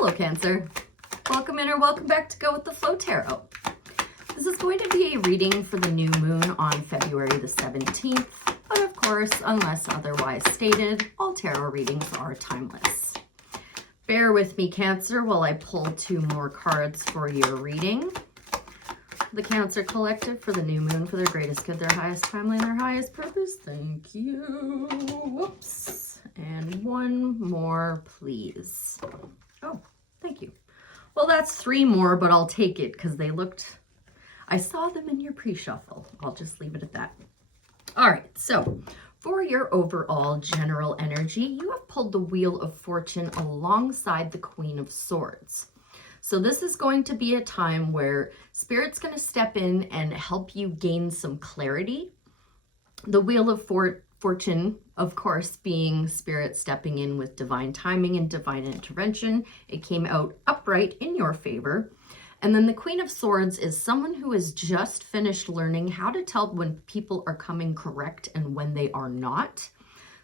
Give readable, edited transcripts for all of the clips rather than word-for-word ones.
Hello, Cancer. Welcome in or welcome back to Go with the Flow Tarot. This is going to be a reading for the new moon on February the 17th, but of course, unless otherwise stated, all tarot readings are timeless. Bear with me, Cancer, while I pull two more cards for your reading. The Cancer Collective for the new moon for their greatest good, their highest timeline, their highest purpose. Thank you. Whoops. And one more, please. Oh, thank you. Well, that's three more, but I'll take it because they looked... I saw them in your pre-shuffle. I'll just leave it at that. All right, so for your overall general energy, you have pulled the Wheel of Fortune alongside the Queen of Swords. So this is going to be a time where Spirit's going to step in and help you gain some clarity. The Wheel of Fortune, of course, being Spirit stepping in with divine timing and divine intervention. It came out upright in your favor. And then the Queen of Swords is someone who has just finished learning how to tell when people are coming correct and when they are not.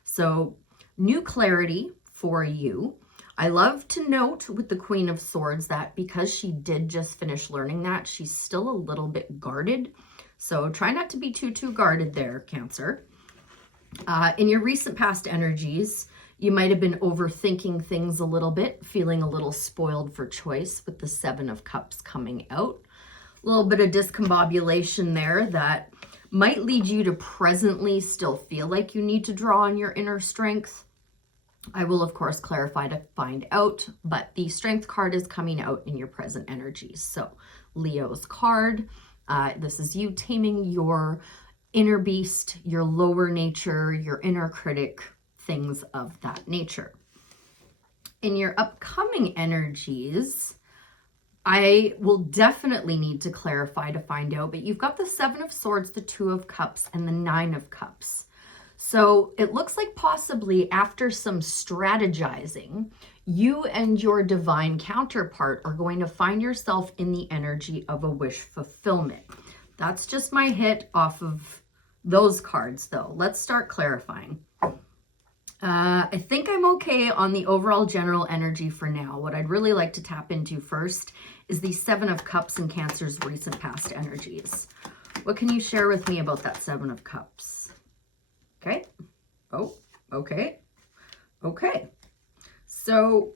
So new clarity for you. I love to note with the Queen of Swords that because she did just finish learning that, she's still a little bit guarded. So try not to be too guarded there, Cancer. In your recent past energies, you might have been overthinking things a little bit, feeling a little spoiled for choice with the Seven of Cups coming out. A little bit of discombobulation there that might lead you to presently still feel like you need to draw on your inner strength. I will, of course, clarify to find out, but the Strength card is coming out in your present energies. So Leo's card, this is you taming your inner beast, your lower nature, your inner critic, things of that nature. In your upcoming energies, I will definitely need to clarify to find out, but you've got the Seven of Swords, the Two of Cups, and the Nine of Cups. So it looks like possibly after some strategizing, you and your divine counterpart are going to find yourself in the energy of a wish fulfillment. That's just my hit off of those cards, though. Let's start clarifying. I think I'm okay on the overall general energy for now. What I'd really like to tap into first is the Seven of Cups in Cancer's recent past energies. What can you share with me about that Seven of Cups? Okay. Oh, okay. Okay. So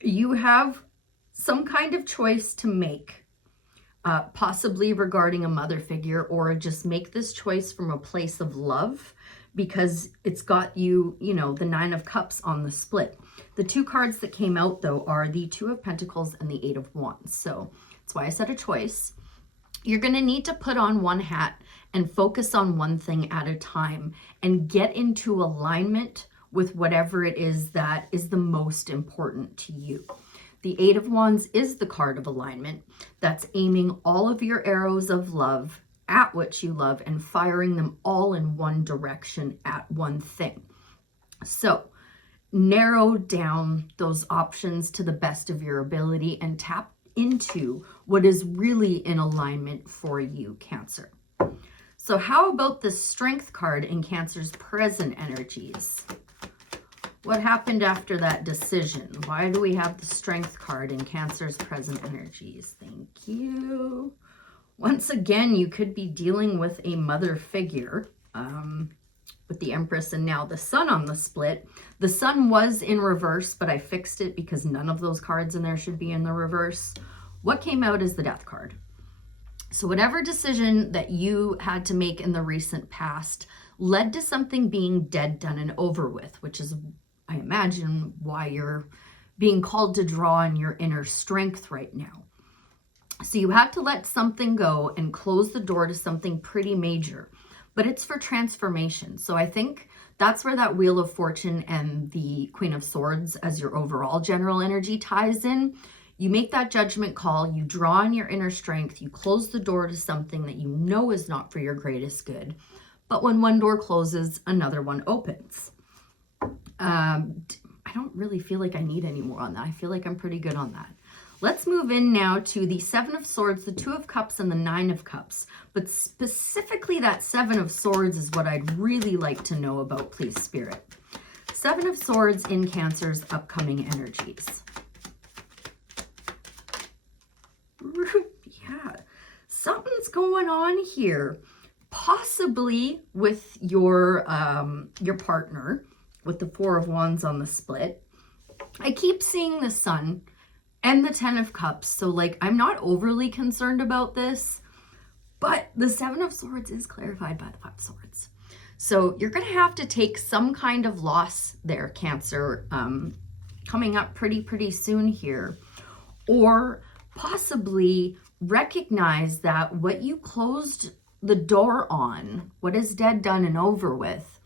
you have some kind of choice to make, possibly regarding a mother figure, or just make this choice from a place of love because it's got you, the Nine of Cups on the split. The two cards that came out, though, are the Two of Pentacles and the Eight of Wands. So that's why I said a choice. You're going to need to put on one hat and focus on one thing at a time and get into alignment with whatever it is that is the most important to you. The Eight of Wands is the card of alignment that's aiming all of your arrows of love at what you love and firing them all in one direction at one thing. So narrow down those options to the best of your ability and tap into what is really in alignment for you, Cancer. So how about the Strength card in Cancer's present energies? What happened after that decision? Why do we have the Strength card in Cancer's present energies? Thank you. Once again, you could be dealing with a mother figure with the Empress and now the Sun on the split. The Sun was in reverse, but I fixed it because none of those cards in there should be in the reverse. What came out is the Death card. So whatever decision that you had to make in the recent past led to something being dead, done, and over with, which is, I imagine, why you're being called to draw on your inner strength right now. So you had to let something go and close the door to something pretty major, but it's for transformation. So I think that's where that Wheel of Fortune and the Queen of Swords as your overall general energy ties in. You make that judgment call, you draw on your inner strength, you close the door to something that you know is not for your greatest good. But when one door closes, another one opens. I don't really feel like I need any more on that. I feel like I'm pretty good on that. Let's move in now to the Seven of Swords, the Two of Cups, and the Nine of Cups. But specifically that Seven of Swords is what I'd really like to know about, please, Spirit. Seven of Swords in Cancer's upcoming energies. going on here? Possibly with your partner, with the Four of Wands on the split. I keep seeing the Sun and the Ten of Cups, so like I'm not overly concerned about this, but the Seven of Swords is clarified by the Five of Swords. So you're going to have to take some kind of loss there, Cancer, coming up pretty soon here. Or possibly recognize that what you closed the door on, what is dead, done, and over with,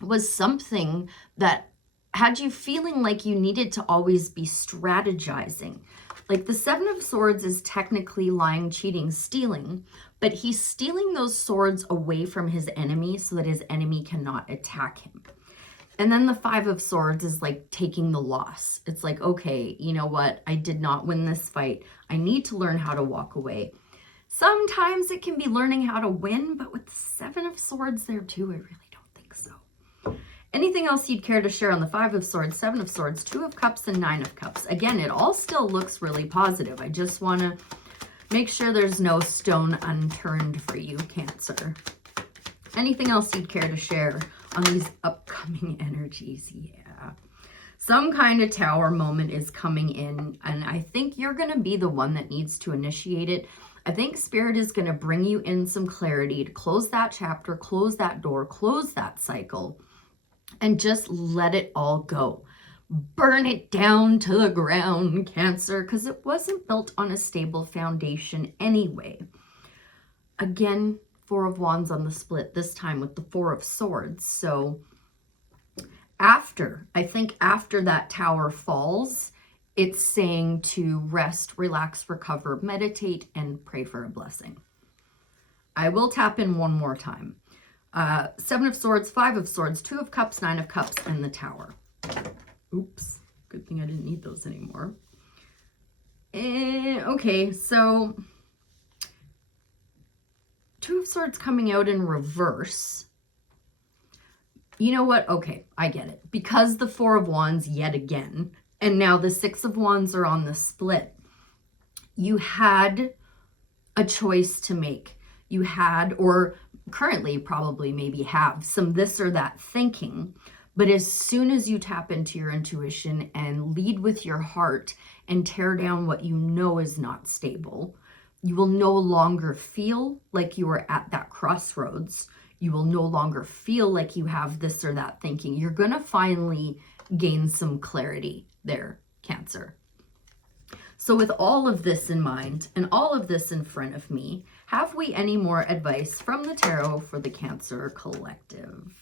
was something that had you feeling like you needed to always be strategizing. Like the Seven of Swords is technically lying, cheating, stealing, but he's stealing those swords away from his enemy so that his enemy cannot attack him. And then the Five of Swords is like taking the loss. It's like, okay, you know what? I did not win this fight. I need to learn how to walk away. Sometimes it can be learning how to win, but with the Seven of Swords there too, I really don't think so. Anything else you'd care to share on the Five of Swords, Seven of Swords, Two of Cups, and Nine of Cups? Again, it all still looks really positive. I just want to make sure there's no stone unturned for you, Cancer. Anything else you'd care to share on these upcoming energies? Yeah. Some kind of tower moment is coming in, and I think you're going to be the one that needs to initiate it. I think Spirit is going to bring you in some clarity to close that chapter, close that door, close that cycle, and just let it all go. Burn it down to the ground, Cancer, because it wasn't built on a stable foundation anyway. Again, Four of Wands on the split, this time with the Four of Swords. So I think after that tower falls, it's saying to rest, relax, recover, meditate, and pray for a blessing. I will tap in one more time. Seven of Swords, Five of Swords, Two of Cups, Nine of Cups, and the Tower. Oops, good thing I didn't need those anymore. Okay, so Two of Swords coming out in reverse. You know what? Okay, I get it. Because the Four of Wands yet again, and now the Six of Wands are on the split, you had a choice to make. You had, or currently probably maybe have, some this or that thinking. But as soon as you tap into your intuition and lead with your heart and tear down what you know is not stable, you will no longer feel like you are at that crossroads. You will no longer feel like you have this or that thinking. You're going to finally gain some clarity there, Cancer. So with all of this in mind and all of this in front of me, have we any more advice from the tarot for the Cancer collective?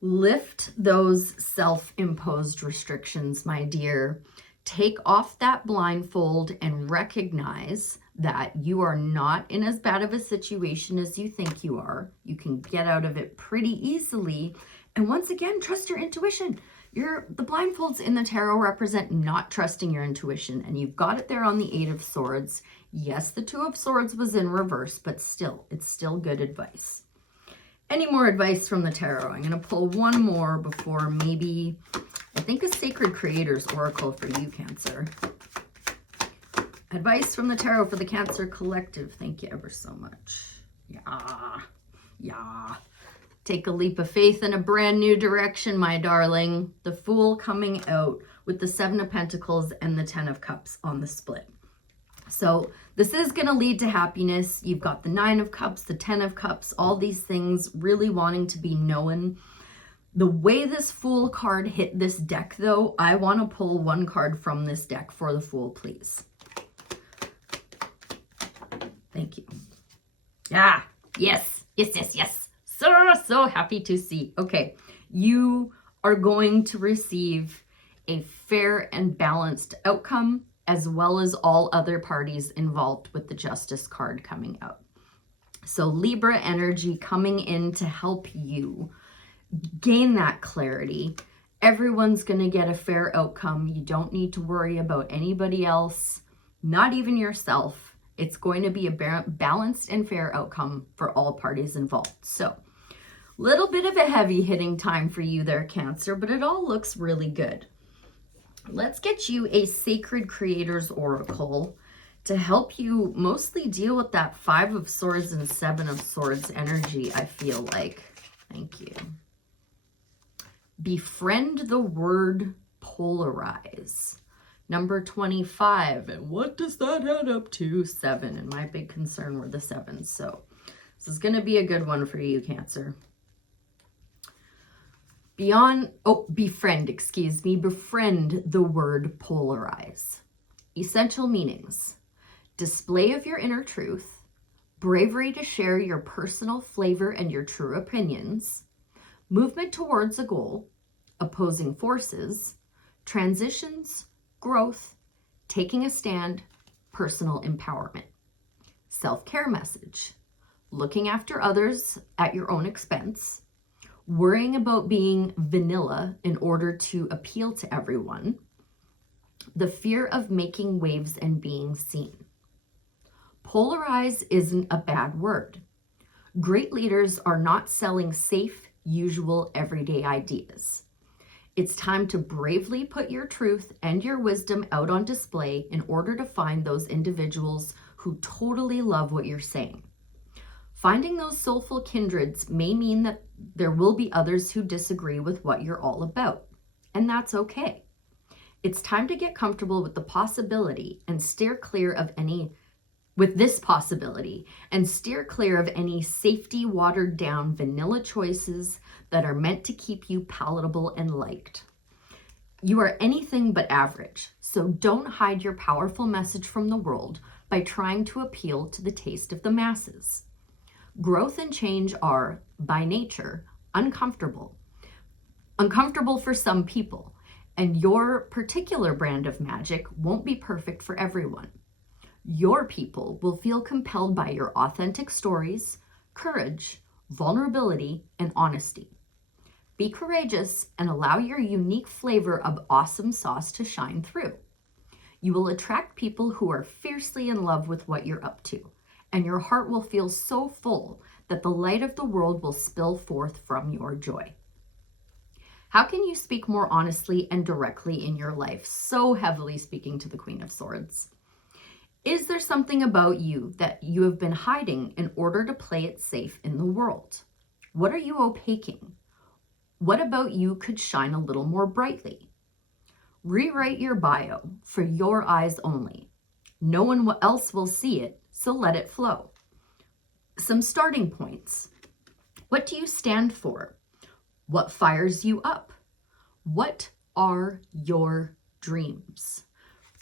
Lift those self-imposed restrictions, my dear. Take off that blindfold and recognize that you are not in as bad of a situation as you think you are. You can get out of it pretty easily. And once again, trust your intuition. The blindfolds in the tarot represent not trusting your intuition, and you've got it there on the Eight of Swords. Yes, the Two of Swords was in reverse, but still, it's still good advice. Any more advice from the tarot? I'm going to pull one more before maybe, I think, a Sacred Creator's Oracle for you, Cancer. Advice from the tarot for the Cancer collective. Thank you ever so much. Yeah. Take a leap of faith in a brand new direction, my darling. The Fool coming out with the Seven of Pentacles and the Ten of Cups on the split. So this is going to lead to happiness. You've got the Nine of Cups, the Ten of Cups, all these things really wanting to be known. The way this Fool card hit this deck, though, I want to pull one card from this deck for the Fool, please. Thank you. Yeah, yes. So happy to see. Okay, you are going to receive a fair and balanced outcome, as well as all other parties involved with the Justice card coming out. So Libra energy coming in to help you gain that clarity. Everyone's going to get a fair outcome. You don't need to worry about anybody else, not even yourself. It's going to be a balanced and fair outcome for all parties involved. So, little bit of a heavy hitting time for you there, Cancer, but it all looks really good. Let's get you a Sacred Creator's Oracle to help you mostly deal with that 5 of Swords and 7 of Swords energy, I feel like. Thank you. Befriend the word polarize. Number 25. And what does that add up to? 7. And my big concern were the 7s. So this is going to be a good one for you, Cancer. Befriend the word polarize. Essential meanings. Display of your inner truth, bravery to share your personal flavor and your true opinions, movement towards a goal, opposing forces, transitions, growth, taking a stand, personal empowerment. Self-care message. Looking after others at your own expense, worrying about being vanilla in order to appeal to everyone, the fear of making waves and being seen. Polarize isn't a bad word. Great leaders are not selling safe, usual, everyday ideas. It's time to bravely put your truth and your wisdom out on display in order to find those individuals who totally love what you're saying. Finding those soulful kindreds may mean that there will be others who disagree with what you're all about, and that's okay. It's time to get comfortable with the possibility and steer clear of any safety watered down vanilla choices that are meant to keep you palatable and liked. You are anything but average, so don't hide your powerful message from the world by trying to appeal to the taste of the masses. Growth and change are, by nature, uncomfortable for some people, and your particular brand of magic won't be perfect for everyone. Your people will feel compelled by your authentic stories, courage, vulnerability, and honesty. Be courageous and allow your unique flavor of awesome sauce to shine through. You will attract people who are fiercely in love with what you're up to, and your heart will feel so full that the light of the world will spill forth from your joy. How can you speak more honestly and directly in your life? So heavily speaking to the Queen of Swords. Is there something about you that you have been hiding in order to play it safe in the world? What are you opaquing? What about you could shine a little more brightly? Rewrite your bio for your eyes only. No one else will see it, so let it flow. Some starting points. What do you stand for? What fires you up? What are your dreams?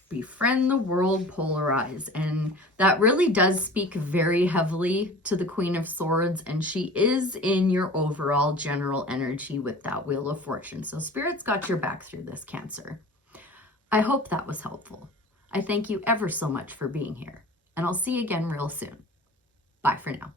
Befriend the world, polarize. And that really does speak very heavily to the Queen of Swords, and she is in your overall general energy with that Wheel of Fortune. So Spirit's got your back through this, Cancer. I hope that was helpful. I thank you ever so much for being here, and I'll see you again real soon. Bye for now.